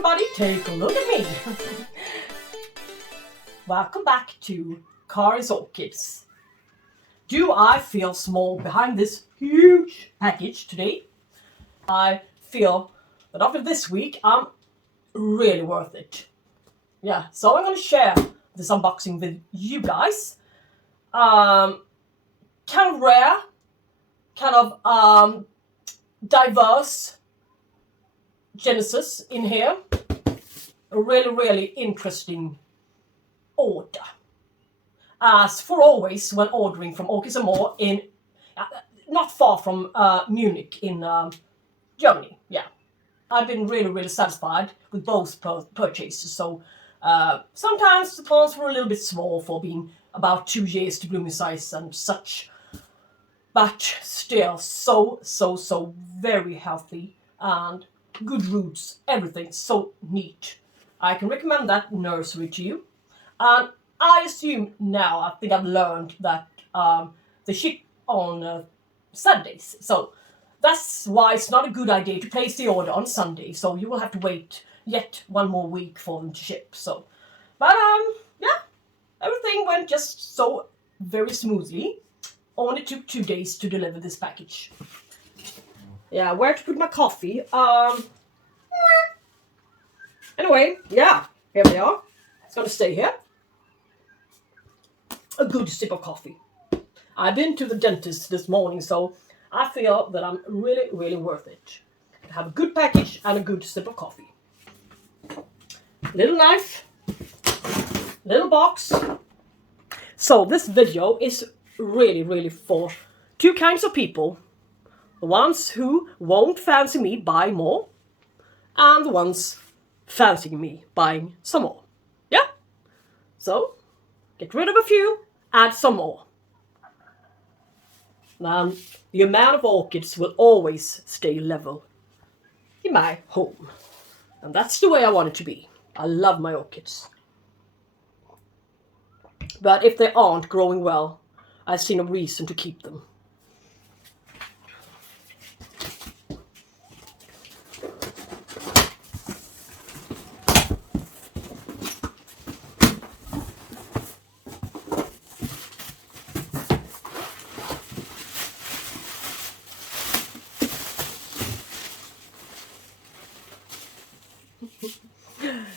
everybody, take a look at me. Welcome back to Karge's Orchids. Do I feel small behind this huge package today? I feel that after this week, I'm really worth it. Yeah, so I'm going to share this unboxing with you guys. Kind of rare, kind of diverse genesis in here. A really interesting order. As for always, when ordering from Orchids and More in not far from Munich in Germany. Yeah, I've been really satisfied with both purchases. So sometimes the plants were a little bit small for being about 2 years to blooming size and such, but still so very healthy and good roots, everything so neat. I can recommend that nursery to you. And I assume now, I think I've learned that they ship on Sundays. So that's why it's not a good idea to place the order on Sunday. So you will have to wait yet one more week for them to ship. So, but yeah, everything went just so very smoothly. Only took 2 days to deliver this package. Yeah, where to put my coffee? Anyway, yeah, here we are. It's gonna stay here. A good sip of coffee. I've been to the dentist this morning, so I feel that I'm really worth it. To have a good package and a good sip of coffee. Little knife, little box. So this video is really for 2 kinds of people. The ones who won't fancy me buy more, and the ones fancying me buying some more. Yeah? So, get rid of a few, add some more. And the amount of orchids will always stay level in my home. And that's the way I want it to be. I love my orchids. But if they aren't growing well, I see no reason to keep them.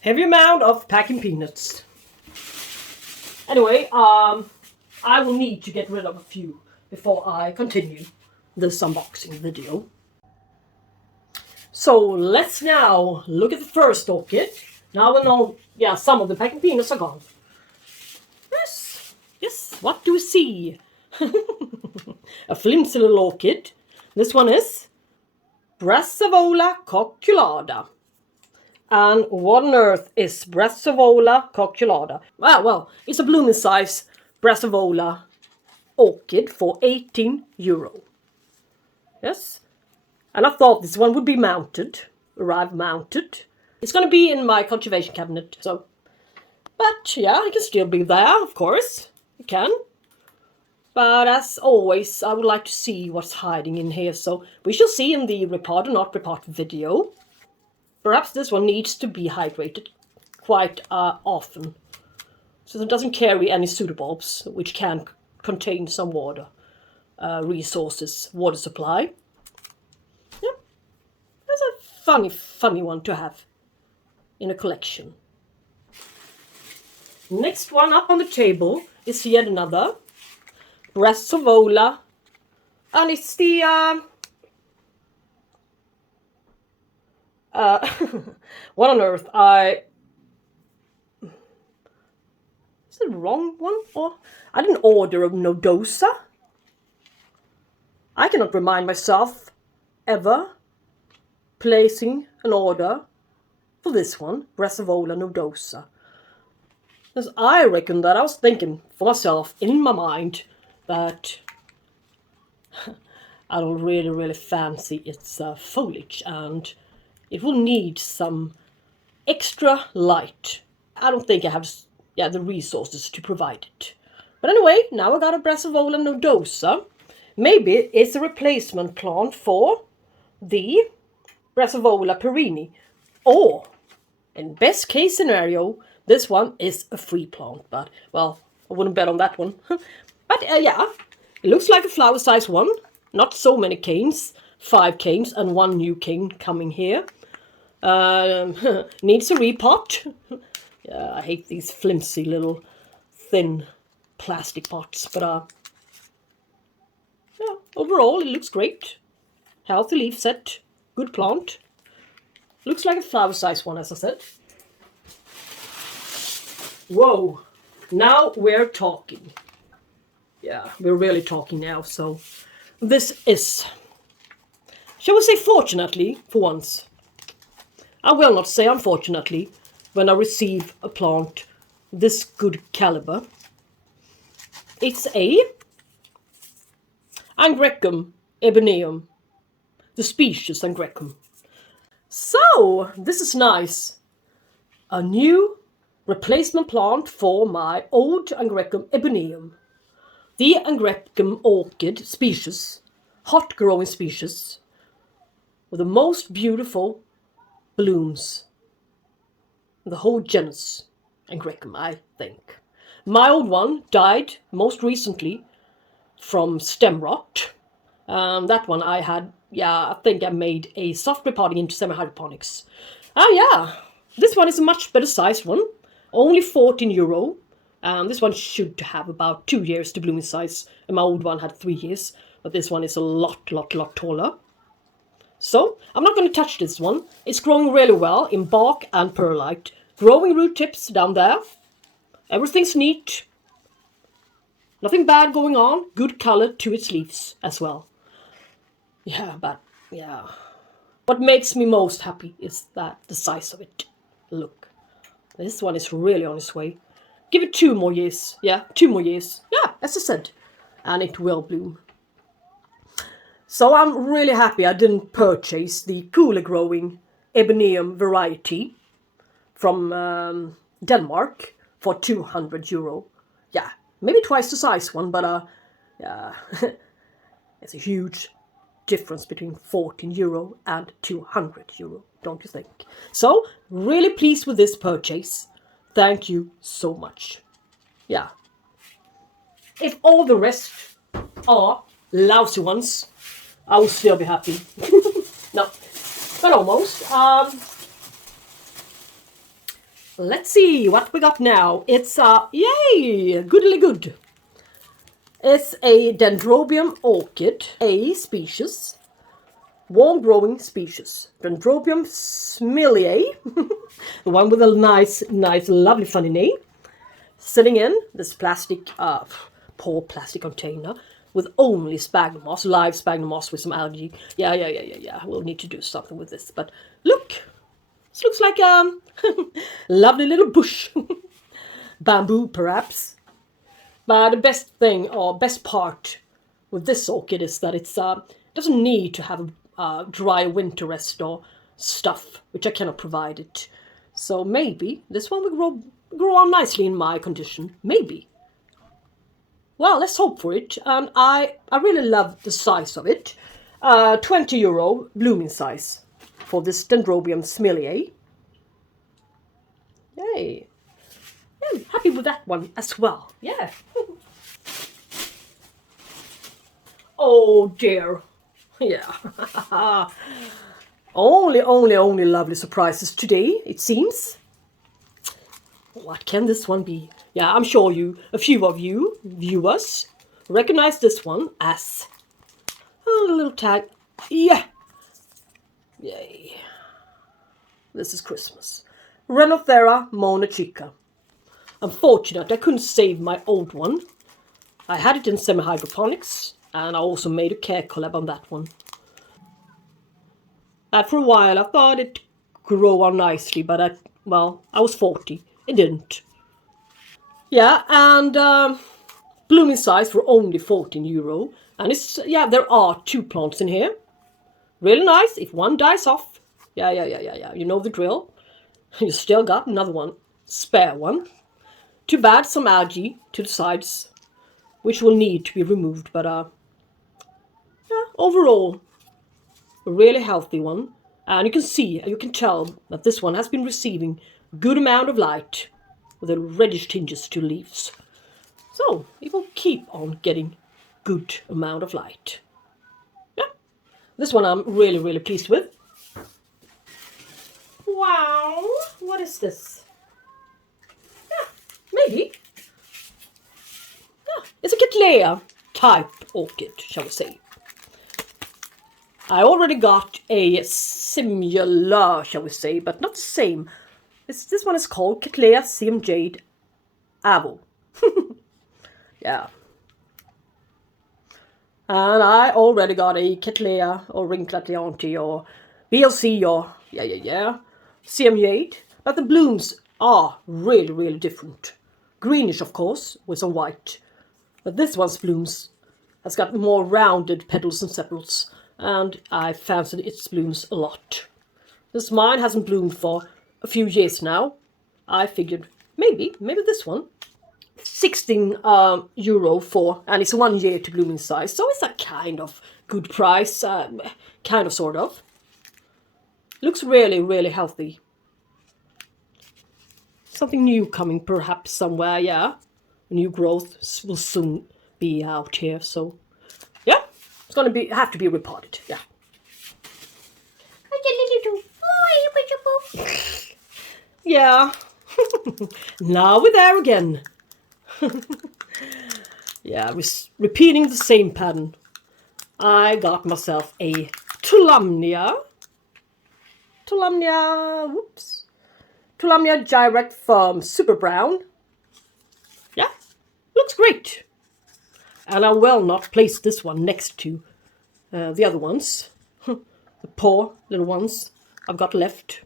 Heavy amount of packing peanuts. Anyway, I will need to get rid of a few before I continue this unboxing video. So let's now look at the first orchid. Now we know, yeah, some of the packing peanuts are gone. Yes, what do we see? A flimsy little orchid. This one is Brassavola coculata. And what on earth is Brassavola coculata? Well, it's a blooming size Brassavola orchid for €18. Yes, and I thought this one would be arrive mounted. It's going to be in my cultivation cabinet, so. But yeah, it can still be there, of course. It can. But as always, I would like to see what's hiding in here, so we shall see in the repot or not repot video. Perhaps this one needs to be hydrated quite often, so it doesn't carry any pseudobulbs, which can contain some water resources, water supply. Yeah, that's a funny one to have in a collection. Next one up on the table is yet another Brassavola, and it's the what on earth? Is it the wrong one? Or I didn't order a nodosa. I cannot remind myself ever placing an order for this one, Brassavola nodosa. Because I reckon that I was thinking for myself in my mind that I don't really fancy its foliage, and it will need some extra light. I don't think I have the resources to provide it. But anyway, now I got a Brassavola nodosa. Maybe it's a replacement plant for the Brassavola perini. Or In best case scenario, this one is a free plant, but, well, I wouldn't bet on that one. But yeah, it looks like a flower size one. Not so many canes, 5 canes and 1 new cane coming here. Needs a repot. Yeah, I hate these flimsy little thin plastic pots, but yeah, overall it looks great. Healthy leaf set, good plant. Looks like a flower size one, as I said. Whoa, now we're talking. Yeah, we're really talking now. So this is, shall we say, fortunately for once. I will not say unfortunately when I receive a plant this good caliber. It's a Angraecum ebonyium, the species Angraecum. So this is nice. A new replacement plant for my old Angraecum ebonyium. The Angraecum orchid species, hot growing species, with the most beautiful blooms in the whole genus Angraecum, I think. My old one died most recently from stem rot. That one I had, yeah, I think I made a soft repotting into semi-hydroponics. Yeah, this one is a much better sized one, only €14. This one should have about 2 years to bloom in size, and my old one had 3 years, but this one is a lot taller. So, I'm not going to touch this one. It's growing really well in bark and perlite. Growing root tips down there. Everything's neat. Nothing bad going on. Good color to its leaves as well. Yeah, but, yeah. What makes me most happy is that the size of it. Look. This one is really on its way. Give it 2 more years. Yeah, 2 more years. Yeah, as I said. And it will bloom. So I'm really happy I didn't purchase the cooler growing ebonyium variety from Denmark for €200. Yeah, maybe twice the size one, but yeah, it's a huge difference between €14 and €200, don't you think? So, really pleased with this purchase. Thank you so much. Yeah. If all the rest are lousy ones, I will still be happy. No, but almost. Let's see what we got now. It's yay, goodly good. It's a Dendrobium orchid, a species, warm growing species. Dendrobium smelly, the one with a nice, lovely, funny name. Sitting in this plastic, poor plastic container with only sphagnum moss, live sphagnum moss with some algae. Yeah. We'll need to do something with this. But look, this looks like a lovely little bush. Bamboo, perhaps. But the best thing, or best part with this orchid is that it doesn't need to have a dry winter rest or stuff, which I cannot provide it. So maybe this one will grow on nicely in my condition. Maybe. Well, let's hope for it. And I really love the size of it. €20 blooming size for this Dendrobium smelly. Yay. Yeah, happy with that one as well. Yeah. Oh dear. Yeah. Only lovely surprises today, it seems. What can this one be? Yeah, I'm sure a few of you viewers recognize this one as a little tag. Yeah. Yay. This is Christmas. Renanthera Monachica. Unfortunate, I couldn't save my old one. I had it in semi-hydroponics, and I also made a care collab on that one. And for a while, I thought it grew on nicely, but I was 40. It didn't. Yeah, and blooming size for only €14. And there are 2 plants in here. Really nice. If one dies off, yeah. You know the drill. You still got another one, spare one. Too bad, some algae to the sides, which will need to be removed. But yeah, overall, a really healthy one. And you can tell that this one has been receiving a good amount of light with the reddish tinges to leaves. So it will keep on getting good amount of light. Yeah, this one I'm really, really pleased with. Wow, what is this? Yeah, maybe. Yeah, it's a Cattleya type orchid, shall we say. I already got a similar, shall we say, but not the same. This one is called Cattleya CMJ Avo. Yeah. And I already got a Cattleya or Ring Clatriante or BLC or CM8. But the blooms are really, really different. Greenish, of course, with some white. But this one's blooms has got more rounded petals and sepals. And I fancied its blooms a lot. This mine hasn't bloomed for a few years now. I figured maybe this one. 16 euro for, and it's 1 year to blooming size, so it's a kind of good price, kind of, sort of. Looks really, really healthy. Something new coming perhaps somewhere, yeah. New growth will soon be out here, so yeah, it's gonna have to be reported, yeah. Yeah. Now we're there again. Yeah, repeating the same pattern. I got myself a Tolumnia. Tolumnia Direct Firm Super Brown. Yeah, looks great. And I will not place this one next to the other ones. The poor little ones I've got left.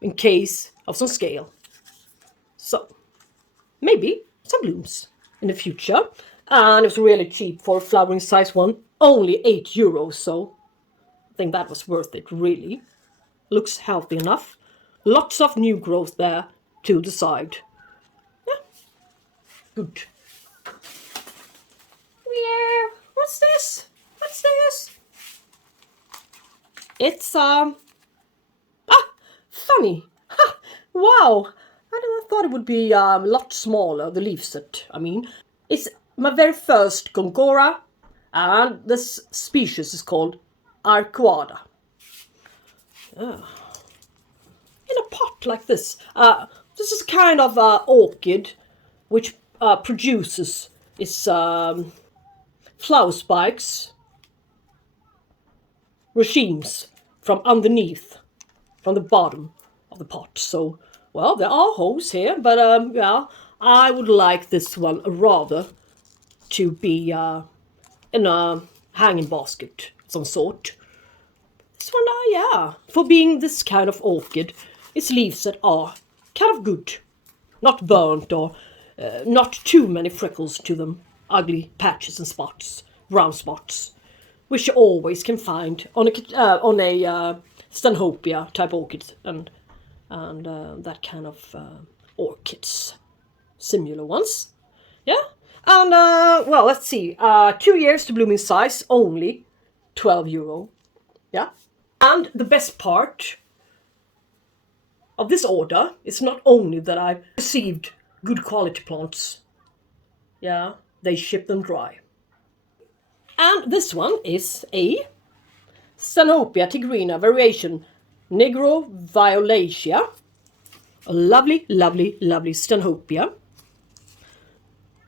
In case of some scale. So, maybe some blooms in the future. And it was really cheap for a flowering size one. Only 8 euros, so I think that was worth it, really. Looks healthy enough. Lots of new growth there to the side. Yeah, good. Yeah, what's this? What's this? It's, funny. Ha! Wow! I thought it would be a lot smaller, the leaf set, I mean. It's my very first Gongora, and this species is called Arcuada. In a pot like this. This is kind of orchid which produces its flower spikes, racemes from underneath, from the bottom of the pot. So, well, there are holes here, but yeah, I would like this one rather to be in a hanging basket of some sort. This one, yeah, for being this kind of orchid, its leaves that are kind of good, not burnt or not too many freckles to them, ugly patches and spots, brown spots, which you always can find on a Stanhopea type orchid and that kind of orchids, similar ones, yeah. And well, let's see, 2 years to blooming size, only 12 euro, yeah. And the best part of this order is not only that I've received good quality plants, yeah, they ship them dry. And this one is a Stanhopea Tigrina variation Negro Violacea. A lovely, lovely, lovely Stanhopea,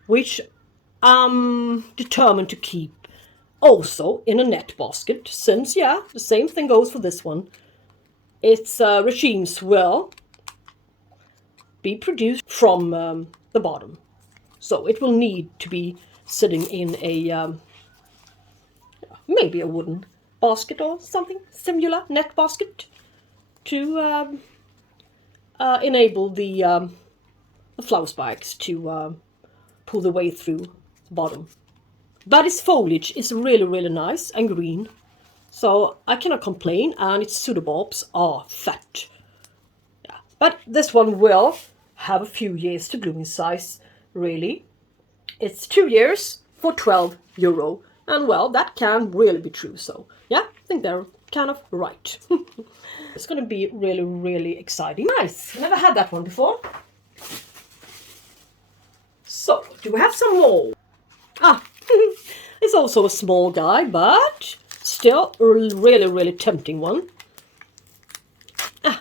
which I'm determined to keep also in a net basket, since, yeah, the same thing goes for this one. Its racemes will be produced from the bottom, so it will need to be sitting in a maybe a wooden basket or something similar, net basket, to enable the flower spikes to pull their way through the bottom. But its foliage is really, really nice and green, so I cannot complain, and its pseudobulbs are fat. Yeah. But this one will have a few years to blooming size, really. It's 2 years for 12 euro, and well, that can really be true, so yeah, I think they're kind of right. It's gonna be really, really exciting. Nice, never had that one before. So, do we have some more? Ah, it's also a small guy, but still a really, really tempting one. Ah,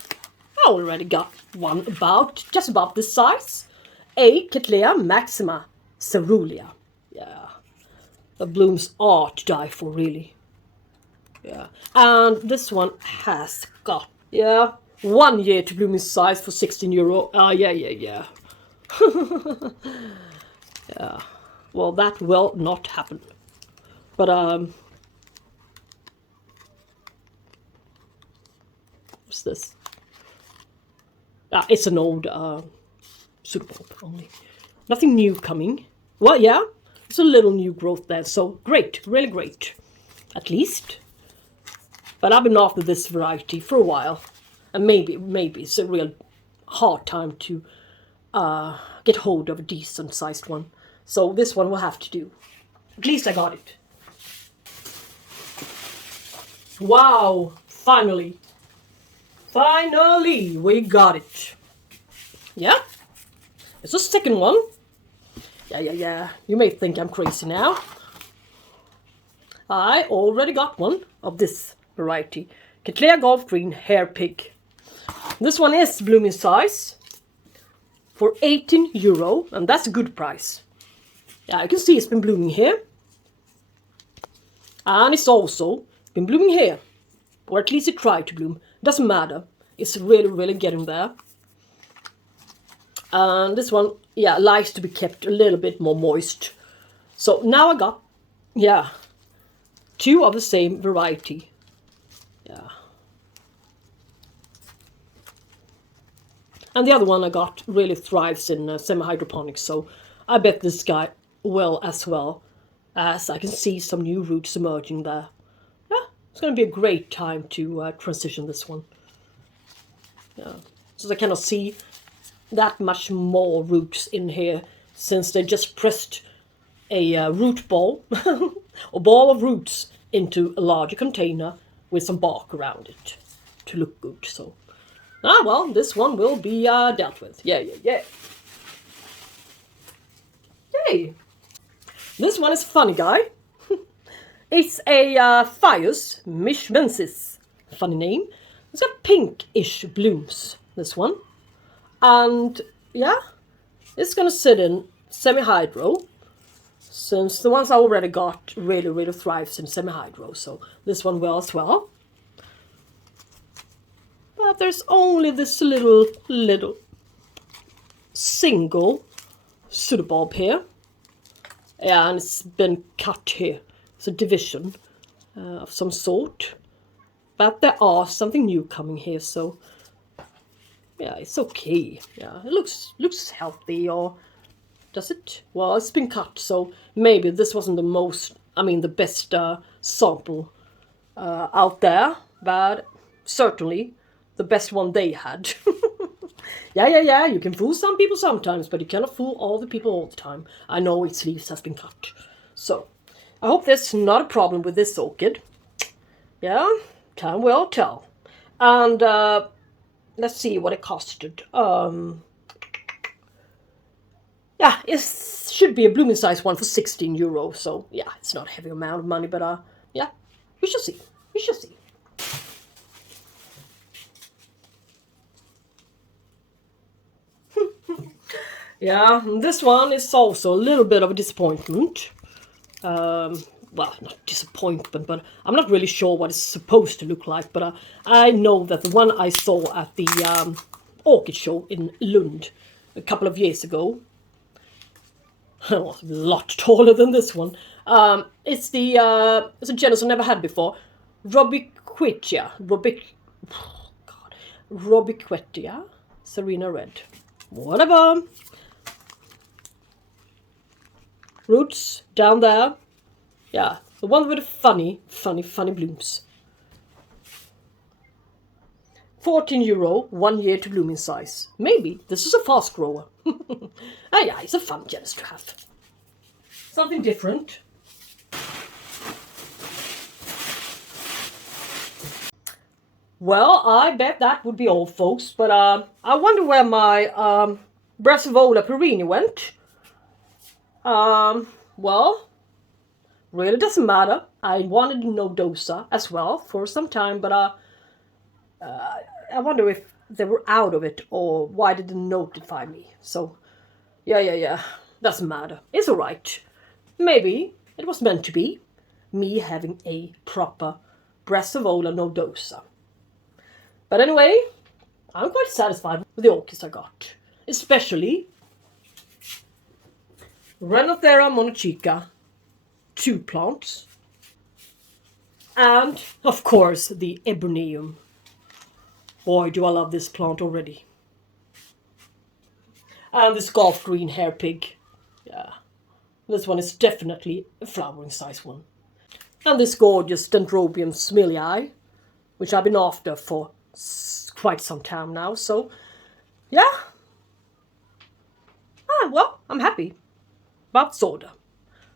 I already got one just about this size. A Cattleya maxima cerulean. Yeah, the blooms are to die for, really. Yeah, and this one has got, yeah, 1 year to bloom in size for €16. Yeah. Yeah, well, that will not happen. But, what's this? Ah, it's an old, pseudobulb only. Nothing new coming. Well, yeah, it's a little new growth there, so great, really great, at least. But I've been after this variety for a while, and maybe it's a real hard time to get hold of a decent sized one. So this one will have to do. At least I got it. Wow, finally we got it. Yeah, it's the second one. Yeah, you may think I'm crazy now. I already got one of this variety, Cattleya Golf Green Hair Pig. This one is blooming size for €18, and that's a good price. Yeah, you can see it's been blooming here, and it's also been blooming here, or at least it tried to bloom. Doesn't matter, it's really, really getting there. And this one, yeah, likes to be kept a little bit more moist. So now I got, yeah, 2 of the same variety. Yeah. And the other one I got really thrives in semi-hydroponics, so I bet this guy will as well, as I can see some new roots emerging there. Yeah, it's going to be a great time to transition this one. Yeah, so I cannot see that much more roots in here, since they just pressed a root ball, a ball of roots, into a larger container with some bark around it to look good. So, well, this one will be dealt with. Yeah. Yay! This one is a funny guy. It's a Phaeus mischmensis. Funny name. It's got pinkish blooms, this one. And, yeah, it's gonna sit in semi-hydro, since the ones I already got really, really thrives in semi-hydro, so this one will as well. But there's only this little single pseudobulb here. Yeah, and it's been cut here. It's a division of some sort. But there are something new coming here, so yeah, it's okay. Yeah, it looks healthy, or does it? Well, it's been cut, so maybe this wasn't the best sample out there, but certainly the best one they had. Yeah, you can fool some people sometimes, but you cannot fool all the people all the time. I know its leaves has been cut. So, I hope there's not a problem with this orchid. Yeah, time will tell. And, let's see what it costed. Yeah, it should be a blooming size one for €16. So yeah, it's not a heavy amount of money, but yeah, we shall see. Yeah, this one is also a little bit of a disappointment. Well, not disappointment, but I'm not really sure what it's supposed to look like. But I know that the one I saw at the Orchid show in Lund a couple of years ago was a lot taller than this one. It's a genus I never had before, Robiquetia, Serena Red, whatever. Roots down there. Yeah, the one with the funny blooms. €14, 1 year to blooming size. Maybe this is a fast grower. Yeah, it's a fun genus to have. Something different. Well, I bet that would be all, folks. But I wonder where my Brassavola perini went. Well, really doesn't matter. I wanted Nodosa as well for some time, but I wonder if they were out of it or why they didn't notify me. So, yeah. Doesn't matter. It's alright. Maybe it was meant to be. Me having a proper Brassavola Nodosa. But anyway, I'm quite satisfied with the orchids I got. Especially Renanthera Monachica, 2 plants. And, of course, the ebonyium. Boy, do I love this plant already. And this golf green hair pig. Yeah, this one is definitely a flowering size one. And this gorgeous Dendrobium smelly, which I've been after for quite some time now. So, yeah. Well, I'm happy about sorta.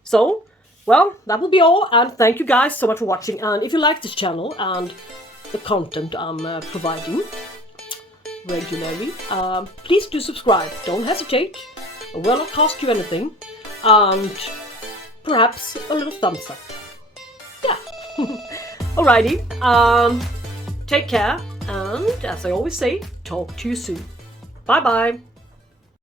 So, well, that will be all. And thank you guys so much for watching. And if you like this channel and the content I'm providing regularly, please do subscribe. Don't hesitate. It will not cost you anything. And perhaps a little thumbs up. Yeah. Alrighty. Take care. And as I always say, talk to you soon. Bye bye.